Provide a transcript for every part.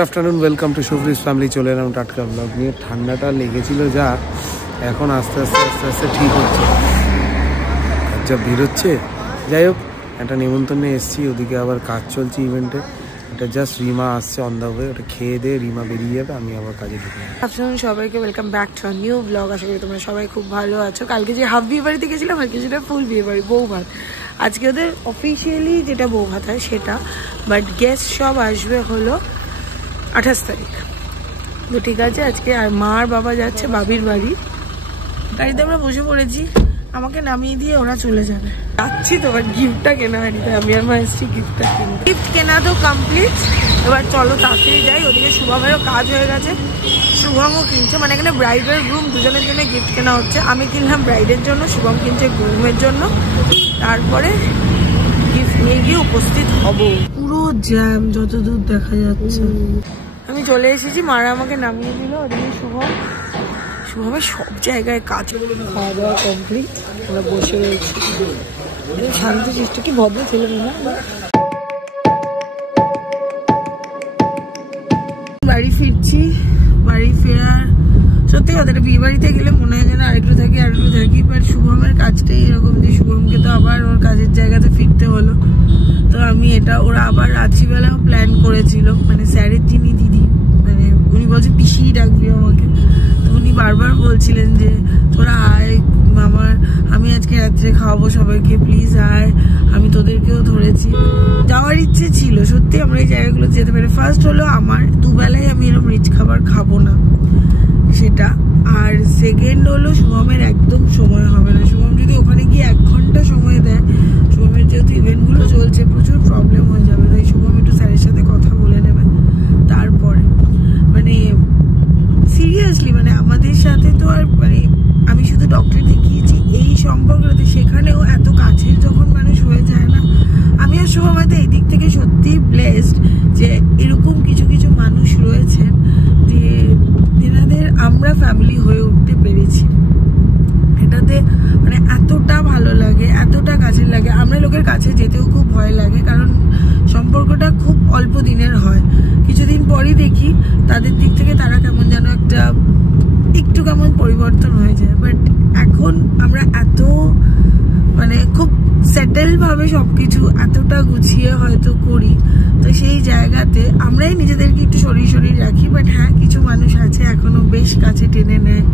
Afternoon welcome to शुभ्रीज family. चले एलाम टाटका ब्लग निये। ठांडाटा लेगेछिलो जा एखन आस्ते आस्ते आस्ते आस्ते ठीक होच्छे, जब बेरोच्छे। যাই হোক, একটা নিমন্ত্রণে এসেছি, ওদিকে আবার কাজ চলছে ইভেন্টে। এটা জাস্ট রিমা আসছে অন দ্য ওয়ে, ওটা খেয়ে দিয়ে রিমা বেরিয়ে যাবে, আমি আবার কাজে ঢুকে যাবো। আফটারনুন সবাইকে, welcome back to a new blog. আশা করি তোমরা সবাই খুব ভালো আছো। কালকে যে হাফ বিয়ে বাড়িতে গেছিলাম আর কিছুটা ফুল বিয়ে বাড়ি, বউ ভাত। আজকে ওদের অফিসিয়ালি যেটা বউ ভাত হয় সেটা, বাট গেস্ট সব আসবে হলো 28 তারিখ। তো ঠিক আছে, আজকে আর মা আর বাবা যাচ্ছে বাবির বাড়ি। গাড়িতে আমরা বসে পড়েছি, আমাকে নামিয়ে দিয়ে ওরা চলে যাবে। যাচ্ছি তো, এবার গিফটটা কেনা হয়নি, আমি আর মা এসছি গিফটটা কিনে। গিফট কেনা তো কমপ্লিট, এবার চলো তাড়াতাড়ি যাই। ওদিকে শুভমেরও কাজ হয়ে গেছে, শুভমও কিনছে। মানে এখানে ব্রাইড আর গ্রুম দুজনের জন্য গিফট কেনা হচ্ছে। আমি কিনলাম ব্রাইডের জন্য, শুভম কিনছে গ্রুমের জন্য। তারপরে গিফট নিয়ে গিয়ে উপস্থিত হব। পুরো জ্যাম যতদূর দেখা যাচ্ছে। আমি চলে এসেছি, মারা আমাকে নামিয়ে দিল। ওদিকে শুভমের সব জায়গায় কাজ। খাওয়া দাওয়া কমপ্লিট, আমরা বসে রয়েছি। শান্তি চেষ্টা কি ভদ্র ছেলে না। বাড়ি ফিরছি, বাড়ি ফেরার সত্যি কথা, বিয়ে বাড়িতে গেলে মনে হয় যেন আরেকটু থাকি। বাট শুভমের কাজটাই এরকম যে শুভমকে তো আবার ওর কাজের জায়গাতে ফিরতে হলো। তো আমি ওরা আবার রাত্রিবেলাও প্ল্যান করেছিল, মানে স্যারের যিনি দিদি, মানে উনি বলছে পিসিই ডাকবি আমাকে। তো উনি বারবার বলছিলেন যে তোরা আয় মামার, আমি আজকে রাত্রে খাওয়াবো সবাইকে, প্লিজ আয়। আমি তোদেরকেও ধরেছি, যাওয়ার ইচ্ছে ছিল সত্যি। আমরা এই জায়গাগুলো যেতে পারি। ফার্স্ট হলো আমার দুবেলায় আমি এরকম রিচ খাবার খাবো না, সেটা। আর সেকেন্ড হলো শুভমের একদম সময় হবে না। শুভম যদি ওখানে গিয়ে 1 ঘন্টা সময় দেয়, শুভমের যেহেতু ইভেন্টগুলো চলছে প্রচুর প্রবলেম হয়ে যাবে। তাই শুভম একটু স্যারের সাথে কথা বলে নেবে। তারপরে মানে সিরিয়াসলি, মানে আমাদের সাথে তো আর, মানে আমি শুধু ডক্টর দেখিয়েছি এই সম্পর্কটাতে, সেখানেও এত কাছের যখন মানুষ হয়ে যায় না। আমি আর শুভম হয়তো এই দিক থেকে সত্যি ব্লেসড যে এরকম কিছু কিছু মানুষ রয়েছেন যে যেনাদের আমরা ফ্যামিলি হয়ে উঠতে পেরেছি। এটাতে মানে এতটা ভালো লাগে, এতটা কাছের লাগে। আমরা লোকের কাছে যেতেও খুব ভয় লাগে, কারণ সম্পর্কটা খুব অল্প দিনের হয়। কিছুদিন পরই দেখি তাদের দিক থেকে তারা কেমন যেন একটু কেমন পরিবর্তন হয়ে যায়। বাট এখন আমরা এত মানে খুব সেটেল ভাবে সবকিছু এতটা গুছিয়ে হয়তো করি, তো সেই জায়গাতে আমরাই নিজেদেরকে একটু সরিয়ে রাখি। বাট হ্যাঁ, কিছু মানুষ আছে এখনো বেশ কাছে টেনে নেয়,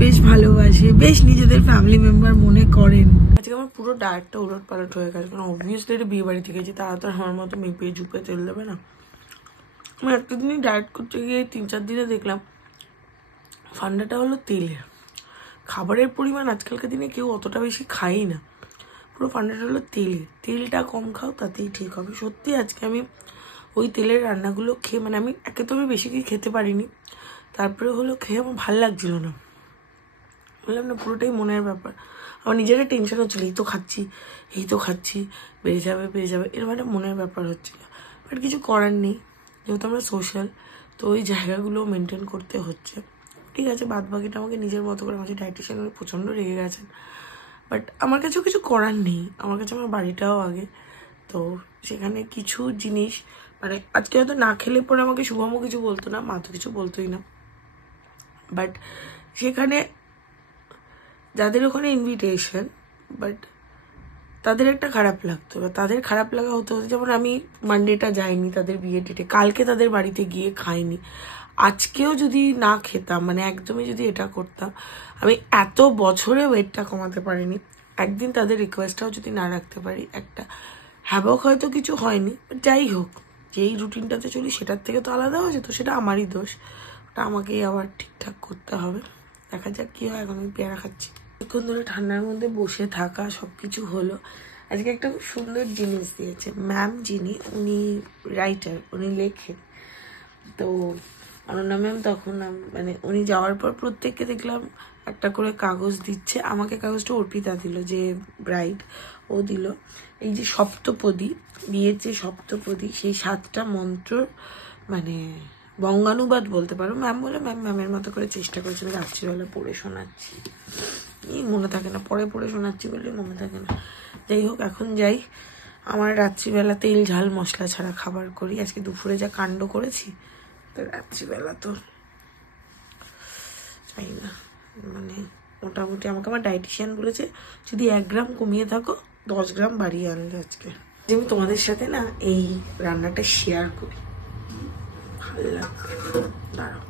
বেশ ভালোবাসে, বেশ নিজেদের ফ্যামিলি মেম্বার মনে করেন। আজকে আমার পুরো ডায়েটটা উলট পালট হয়ে গেছে, কারণ অবভিয়াসলি এটা বিয়ে বাড়িতে গেছি, তারা তো আমার মতো মেপে ঝুপে তেল দেবে না। আমি একটা দিনই ডায়েট করতে গিয়ে 3-4 দিনে দেখলাম ফান্ডাটা হলো তেলের। খাবারের পরিমাণ আজকালকার দিনে কেউ অতটা বেশি খায়ই না, পুরো ফান্ডাটা হলো তেলটা কম খাও, তাতেই ঠিক হবে। সত্যি আজকে আমি ওই তেলের রান্নাগুলো খেয়ে, মানে আমি একে তো আমি বেশি কি খেতে পারিনি, তারপরে হলো খেয়ে আমার ভালো লাগছিল না। বললাম না, পুরোটাই মনের ব্যাপার। আমার নিজেরই টেনশন হচ্ছিলো, এই তো খাচ্ছি বেড়ে যাবে এরকম একটা মনের ব্যাপার হচ্ছিলো। বাট কিছু করার নেই, যেহেতু আমরা সোশ্যাল, তো ওই জায়গাগুলো মেনটেন করতে হচ্ছে। ঠিক আছে, বাদ বাকিটা আমাকে নিজের মতো করে, আমার ডায়েটিশিয়ান প্রচণ্ড রেগে গেছেন। বাট আমার কাছেও কিছু করার নেই, আমার কাছে আমার বাড়িটাও আগে। তো সেখানে কিছু জিনিস, মানে আজকে হয়তো না খেলে পরে আমাকে শুভমও কিছু বলতো না, মা তো কিছু বলতোই না। বাট সেখানে যাদের ওখানে ইনভিটেশন, বাট তাদের একটা খারাপ লাগতো, বা তাদের খারাপ লাগা হতে হতো। যেমন আমি মানডেটা যাইনি তাদের বিয়ে ডেটে, কালকে তাদের বাড়িতে গিয়ে খাইনি। আজকেও যদি না খেতাম, মানে একদমই যদি এটা করতাম, আমি এত বছরে ওয়েটটা কমাতে পারিনি। একদিন তাদের রিকোয়েস্টটাও যদি না রাখতে পারি, একটা হ্যাবক হয়তো কিছু হয়নি, যাই হোক, যেই রুটিনটাতে চলি সেটার থেকে তো আলাদা হয়েছে, তো সেটা আমারই দোষ, ওটা আমাকেই আবার ঠিকঠাক করতে হবে। দেখা যাক কি হয়। এখন আমি পেয়ারা খাচ্ছি। কিছুক্ষণ ধরে ঠান্ডার মধ্যে বসে থাকা, সব কিছু হলো। আজকে একটা খুব সুন্দর জিনিস দিয়েছে ম্যাম, যিনি উনি রাইটার, উনি লেখেন। তো অনন্যা ম্যাম তখন মানে উনি যাওয়ার পর প্রত্যেককে দেখলাম একটা করে কাগজ দিচ্ছে। আমাকে কাগজটা অর্পিতা দিল, যে ব্রাইড, ও দিল এই যে সপ্তপদী, বিয়ের যে সপ্তপদী, সেই 7টা মন্ত্রর মানে বঙ্গানুবাদ বলতে পারো। ম্যাম বলে ম্যামের মতো করে চেষ্টা করেছিল, রাত্রিবেলা পড়ে শোনাচ্ছি, মনে থাকে না, পড়ে শোনাচ্ছি বলে মনে থাকে না। যাই হোক, এখন যাই। আমার রাত্রিবেলা তেল ঝাল মশলা ছাড়া খাবার করি। আজকে দুপুরে যা কাণ্ড করেছি তো রাত্রিবেলা তো চাই না, মানে মোটামুটি আমাকে আমার ডায়েটিশিয়ান বলেছে যদি 1 গ্রাম কমিয়ে থাকো 10 গ্রাম বাড়িয়ে আনলে আজকে। আমি তোমাদের সাথে না এই রান্নাটা শেয়ার করি, ভালো লাগবে। দাঁড়াও,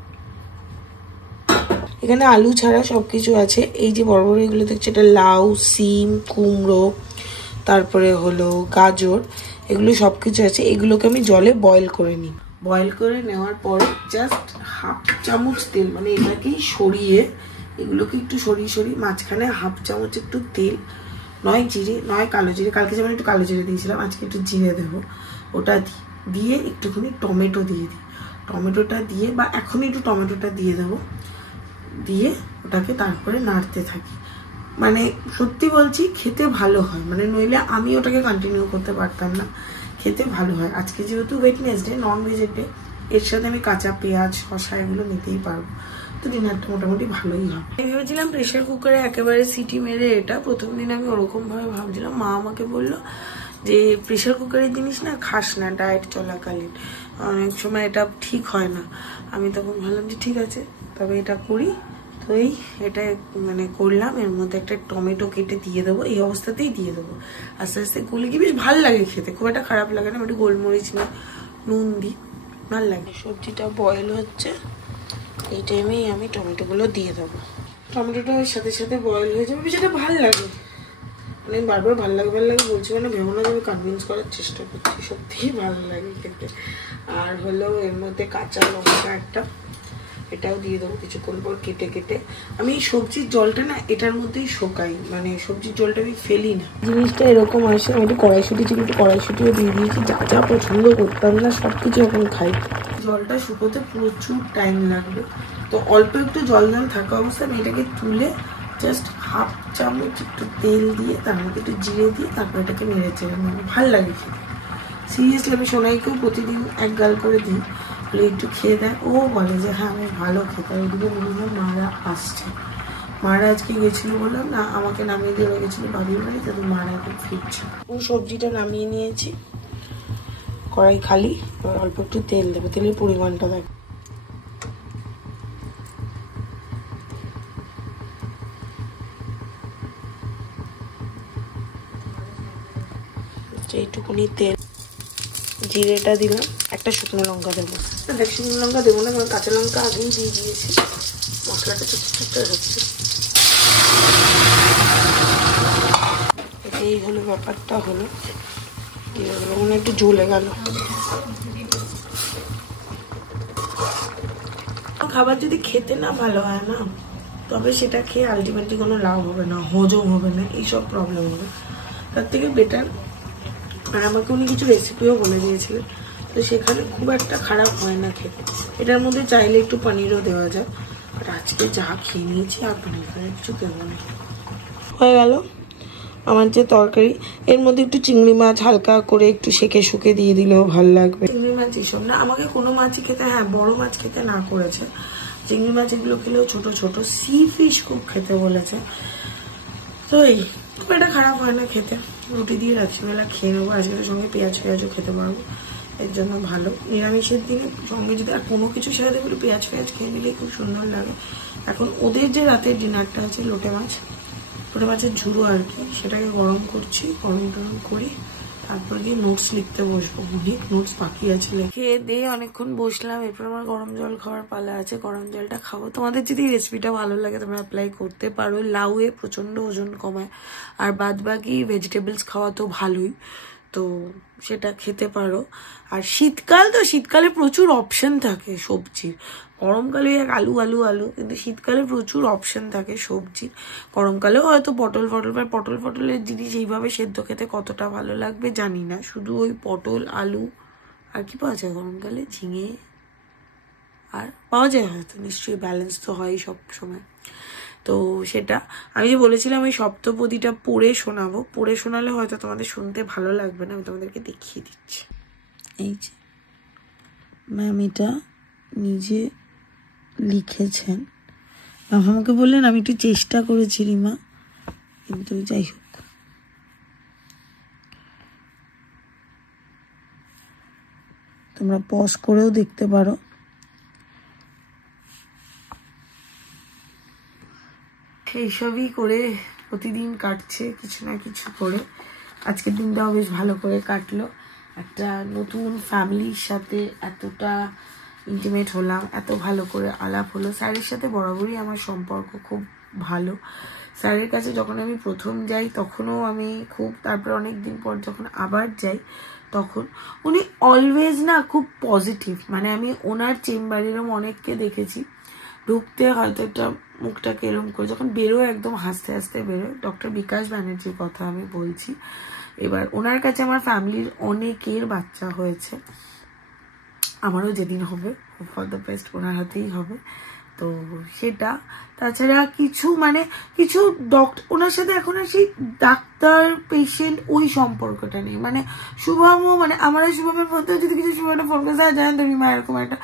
এখানে আলু ছাড়া সবকিছু আছে। এই যে বড় বড় এগুলো দেখছো, এটা লাউ, সিম, কুমড়ো, তারপরে হলো গাজর, এগুলো সবকিছু আছে। এগুলোকে আমি জলে বয়েল করে নিই। বয়েল করে নেওয়ার পরে জাস্ট 1/2 চামচ তেল, মানে এটাকেই সরিয়ে, এগুলোকে একটু সরিয়ে মাঝখানে 1/2 চামচ একটু তেল, নয় জিরে নয় কালো জিরে, কালকে যেমন একটু কালো জিরে দিয়েছিলাম, আজকে একটু জিরে দেবো, ওটা দিয়ে একটুখানি টমেটো দিয়ে দিই। টমেটোটা দিয়ে, বা এখনই একটু টমেটোটা দিয়ে দেবো, দিয়ে ওটাকে তারপরে নাড়তে থাকি। মানে সত্যি বলছি খেতে ভালো হয়, মানে নইলে আমি ওটাকে কন্টিনিউ করতে পারতাম না, খেতে ভালো হয়। আজকে যেহেতু ওয়েডনেসডে, নন ভেজের ডে, এর সাথে আমি কাঁচা পেঁয়াজ, শসা এগুলো নিতেই পারবো, তো ডিনারটা মোটামুটি ভালোই হবে। আমি ভেবেছিলাম প্রেশার কুকারে একেবারে সিটি মেরে, এটা প্রথম দিন আমি ওরকম ভাবে ভাবছিলাম। মা আমাকে বললো যে প্রেশার কুকারের জিনিস না খাস না ডায়েট চলাকালীন, অনেক সময় এটা ঠিক হয় না। আমি তখন ভাবলাম যে ঠিক আছে, তবে এটা করি। তো এটা মানে করলাম, এর মধ্যে একটা টমেটো কেটে দিয়ে দেবো, এই অবস্থাতেই দিয়ে দেবো, আস্তে আস্তে গলে গিয়ে বেশ ভালো লাগে খেতে, খুব একটা খারাপ লাগে না। একটু গোলমরিচ নিয়ে নুন দিই, ভালো লাগে। সবজিটা বয়েল হচ্ছে, এই টাইমেই আমি টমেটোগুলো দিয়ে দেবো। টমেটোটা ওর সাথে সাথে বয়েল হয়ে যাবে, যেটা ভালো লাগে। মানে বারবার ভালো লাগে বলছি, মানে ভেবো না যে আমি কনভিন্স করার চেষ্টা করছি, সত্যিই ভালো লাগে খেতে। আর হলো এর মধ্যে কাঁচা লঙ্কা একটা, এটাও দিয়ে দেবো কিছুক্ষণ পর কেটে। আমি এই সবজির জলটা না এটার মধ্যেই শোকাই, মানে সবজির জলটা আমি ফেলি না। জিনিসটা এরকম আসে। আমি একটু কড়াইশুঁটি ছিল, একটু কড়াইশুঁটিও দিয়ে দিয়েছি, যা যা পছন্দ করতাম না সবকিছু এখন খাই। জলটা শুকোতে প্রচুর টাইম লাগবে, তো অল্প একটু জল থাকা অবস্থায় আমি এটাকে তুলে জাস্ট 1/2 চামচ একটু তেল দিয়ে, তার মধ্যে একটু জিরে দিয়ে, তারপর এটাকে নেড়ে চেড়ে নেবো, ভালো লাগে খেতে। সিরিয়াসলি আমি সোনাইকেও প্রতিদিন 1 গাল করে দিই, একটু খেয়ে দেয়, ও বলে যে হ্যাঁ আমি ভালো খেতে। ওইদিকে বলবো মারা আসছে, মারা আজকে গেছিল, বললাম না আমাকে নামিয়ে দিয়ে গেছিল বাবির বাড়ি, তাদের মারা এখন ফিরছে। ও সবজিটা নামিয়ে নিয়েছি, কড়াই খালি, অল্প একটু তেল দেবো, তেলের পরিমাণটা দেখ। এইটুকুনি তেল, জিরেটা দিলাম, একটা শুকনো লঙ্কা দেবো। দেখ শুকনো লঙ্কা দেবো না, কারণ কাঁচা লঙ্কা আগেই দিয়ে দিয়েছি, মশলাটা চুপচুপটা হচ্ছে। এই হলো ব্যাপারটা, হলো মানে একটু ঝুলে গেল। খাবার যদি খেতে না ভালো হয় না, তবে সেটা খেয়ে আলটিমেটলি কোনো লাভ হবে না, হজম হবে না, এইসব প্রবলেম হবে। তার থেকে বেটার, আর আমাকে উনি কিছু রেসিপিও বলে দিয়েছিলেন, তো সেখানে খুব একটা খারাপ হয় না খেতে। এটার মধ্যে চাইলে একটু পনিরও দেওয়া যায়, আর আজকে যা খেয়ে নিয়েছি আর পনির কিছু দেবো না। হয়ে গেল আমার যে তরকারি। এর মধ্যে একটু চিংড়ি মাছ হালকা করে একটু সেকে শুকে দিয়ে দিলেও ভালো লাগবে। চিংড়ি মাছ এসব না, আমাকে কোনো মাছই খেতে, হ্যাঁ বড় মাছ খেতে না করেছে, চিংড়ি মাছ এগুলো খেলেও ছোট ছোট সি ফিশ খুব খেতে বলেছে। তো এই খুব একটা খারাপ হয় না খেতে, রুটি দিয়ে রাত্রিবেলা খেয়ে নেবো। আজকের সঙ্গে পেঁয়াজও খেতে পারবো, এর জন্য ভালো। নিরামিষের দিনে সঙ্গে যদি আর কোনো কিছু সেরে দেবে, পেঁয়াজ খেয়ে নিলেই খুব সুন্দর লাগে। এখন ওদের যে রাতের ডিনারটা আছে লোটে মাছের ঝুড়ো আর কি, সেটাকে গরম করছি, গরম করি, তারপর গিয়ে নোটস লিখতে বসবো। অনেক নোটস বাকি আছে। খেয়ে দিয়ে অনেকক্ষণ বসলাম, এরপর আমার গরম জল খাওয়ার পালা আছে, গরম জলটা খাবো। তোমাদের যদি রেসিপিটা ভালো লাগে তোমরা অ্যাপ্লাই করতে পারো। লাউয়ে প্রচন্ড ওজন কমায়, আর বাদ বাকি ভেজিটেবলস খাওয়া তো ভালোই, তো সেটা খেতে পারো। আর শীতকালে প্রচুর অপশন থাকে সবজির। গরমকালে এক আলু, কিন্তু শীতকালে প্রচুর অপশন থাকে সবজির। গরমকালেও হয়তো পটলের জিনিস এইভাবে সেদ্ধ খেতে কতটা ভালো লাগবে জানি না। শুধু ওই পটল, আলু, আর কি পাওয়া যায় গরমকালে, ঝিঙে আর পাওয়া যায় হয়তো, নিশ্চয়ই ব্যালেন্স তো হয় সব সময়। তো সেটা আমি যে বলেছিলাম ওই সপ্তপদীটা পড়ে শোনালে হয়তো তোমাদের শুনতে ভালো লাগবে না, আমি তোমাদেরকে দেখিয়ে দিচ্ছি। এই যে ম্যাম এটা নিজে লিখেছেন, আমাকে বললেন, আমি একটু চেষ্টা করেছি রিমা, কিন্তু যাই হোক। তোমরা পজ করেও দেখতে পারো, এইসবই করে প্রতিদিন কাটছে কিছু না কিছু করে। আজকের দিনটাও বেশ ভালো করে কাটলো। একটা নতুন ফ্যামিলির সাথে এতটা ইন্টিমেট হলাম, এত ভালো করে আলাপ হলো। স্যারের সাথে বরাবরই আমার সম্পর্ক খুব ভালো। স্যারের কাছে যখন আমি প্রথম যাই তখনও আমি খুব, তারপর অনেক দিন পর যখন আবার যাই তখন উনি অলওয়েজ না খুব পজিটিভ। মানে আমি ওনার চেম্বারেরও অনেককে দেখেছি ঢুকতে হয়তো একটা মুখটাকে এরম করে, যখন বেরোয় একদম হাসতে হাসতে বেরোয়। ডক্টর বিকাশ ব্যানার্জির কথা আমি বলছি। এবার ওনার কাছে আমার ফ্যামিলির অনেকের বাচ্চা হয়েছে, আমারও যেদিন হবে ফর দ্য বেস্ট ওনার হাতেই হবে। তো সেটা তাছাড়া কিছু মানে কিছু ডক্টর ওনার সাথে এখন আর সেই ডাক্তার পেশেন্ট ওই সম্পর্কটা নেই। মানে শুভমও মানে আমার শুভমের মধ্যে যদি কিছু শুভমটা ফোন করে জানেন তো মা এরকম একটা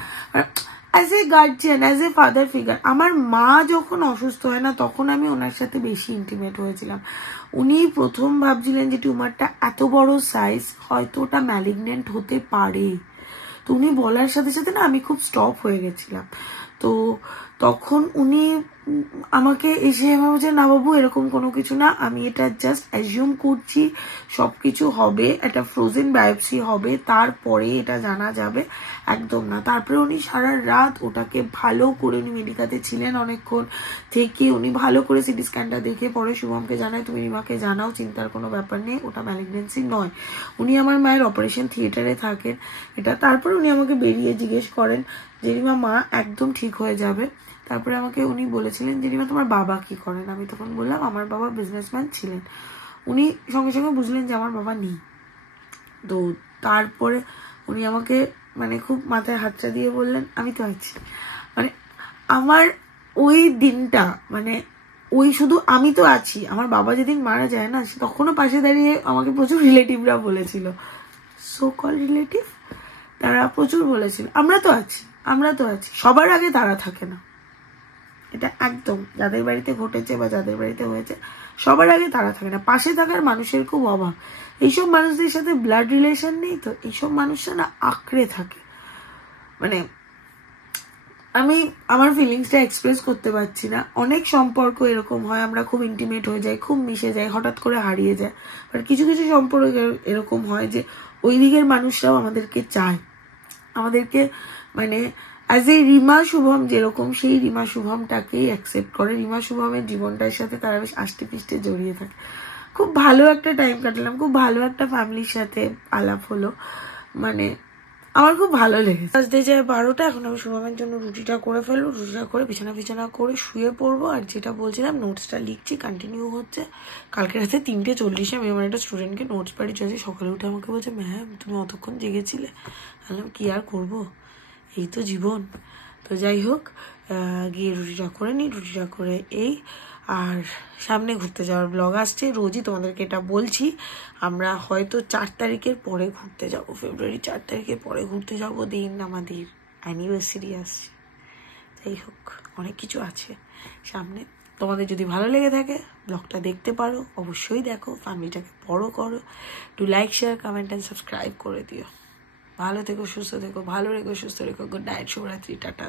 as a guardian, as a father figure. আমার মা যখন অসুস্থ হয় না তখন আমি ওনার সাথে বেশি ইন্টিমেট হয়েছিলাম। উনি প্রথম ভাবছিলেন যে টিউমারটা এত বড় সাইজ, হয়তো ওটা ম্যালিগনেন্ট হতে পারে। তো উনি বলার সাথে সাথে না আমি খুব স্টপ হয়ে গেছিলাম। তো তখন উনি আমাকে এসে বলছে না বাবু এরকম কোনো কিছু না, আমি এটা জাস্ট অ্যাজিউম করছি সবকিছু হবে, একটা ফ্রোজেন বায়োপসি হবে তারপরে এটা জানা যাবে, একদম না। তারপরে উনি সারা রাত ওটাকে ভালো করে, উনি মেডিকাতে ছিলেন অনেকক্ষণ থেকে, উনি ভালো করে সিটি স্ক্যানটা দেখে পরে শুভমকে জানায় তুমি রিমাকে জানাও, চিন্তার কোনো ব্যাপার নেই, ওটা ম্যালিগনেন্সি নয়। উনি আমার মায়ের অপারেশন থিয়েটারে থাকেন এটা। তারপরে উনি আমাকে বেরিয়ে জিজ্ঞেস করেন যে রিমা মা একদম ঠিক হয়ে যাবে। তারপরে আমাকে উনি বলেছিলেন যে রিমা তোমার বাবা কি করেন? আমি তখন বললাম আমার বাবা বিজনেসম্যান ছিলেন। উনি সঙ্গে সঙ্গে বুঝলেন যে আমার বাবা নেই। তো তারপরে উনি আমাকে মানে খুব মাথায় হাতটা দিয়ে বললেন আমি তো আছি। মানে আমার ওই দিনটা মানে ওই শুধু আমি তো আছি, আমার বাবা যেদিন মারা যায় না তখনও পাশে দাঁড়িয়ে আমাকে প্রচুর রিলেটিভরা বলেছিল, সো কল রিলেটিভ, তারা প্রচুর বলেছিল আমরা তো আছি, আমরা তো আছি। সবার আগে তারা থাকে না, এটা একদম যাদের বাড়িতে ঘটেছে বা যাদের বাড়িতে হয়েছে সবার আগে তারা থাকে না। পাশে থাকার মানুষের খুব অভাব। এইসব মানুষদের সাথে ব্লাড রিলেশন নেই তো এইসব মানুষরা না আঁকড়ে থাকে। মানে আমি আমার ফিলিংসটা এক্সপ্রেস করতে পারছি না। অনেক সম্পর্ক এরকম হয়, আমরা খুব ইন্টিমেট হয়ে যাই, খুব মিশে যাই, হঠাৎ করে হারিয়ে যায়। বাট কিছু কিছু সম্পর্ক এরকম হয় যে ওই দিকের মানুষরাও আমাদেরকে চায়, আমাদেরকে মানে অ্যাজ এ রিমা শুভম যেরকম সেই রিমা শুভমটাকেই অ্যাকসেপ্ট করে। রিমা শুভমের জীবনটার সাথে তারা বেশ আষ্টে পিষ্টে জড়িয়ে থাকে। খুব ভালো একটা টাইম কাটালাম, খুব ভালো একটা ফ্যামিলির সাথে আলাপ হলো, মানে আমার খুব ভালো লেগেছে। আজ দিয়ে যায় 12টা, এখন আমি শুভমের জন্য রুটিটা করে ফেলবো, রুটিটা করে বিছানা করে শুয়ে পড়বো। আর যেটা বলছিলাম নোটসটা লিখছি, কন্টিনিউ হচ্ছে। কালকে রাতে 3:40 আমি আমার একটা স্টুডেন্টকে নোটস পাঠিয়ে চলেছি। সকালে উঠে আমাকে বলছে ম্যাম তুমি অতক্ষণ জেগেছিলে। বললাম কি আর করবো, এই তো জীবন। তো যাই হোক গিয়ে রুটিটা করে নিই, রুটিটা করে এই আর সামনে ঘুরতে যাওয়ার ব্লগ আসছে। রোজই তোমাদেরকে এটা বলছি, আমরা হয়তো 4 তারিখের পরে ঘুরতে যাব, ফেব্রুয়ারি 4 তারিখের পরে ঘুরতে যাব। দিন আমাদের অ্যানিভার্সারি আসছে। যাই হোক অনেক কিছু আছে সামনে। তোমাদের যদি ভালো লেগে থাকে ব্লগটা দেখতে পারো, অবশ্যই দেখো, ফ্যামিলিটাকে বড় করো, to like share comment and subscribe করে দিও। ভালো থেকো, সুস্থ থেকো, ভালো রেখো, সুস্থ রেখো। গুড নাইট, শুভরাত্রি, টাটা।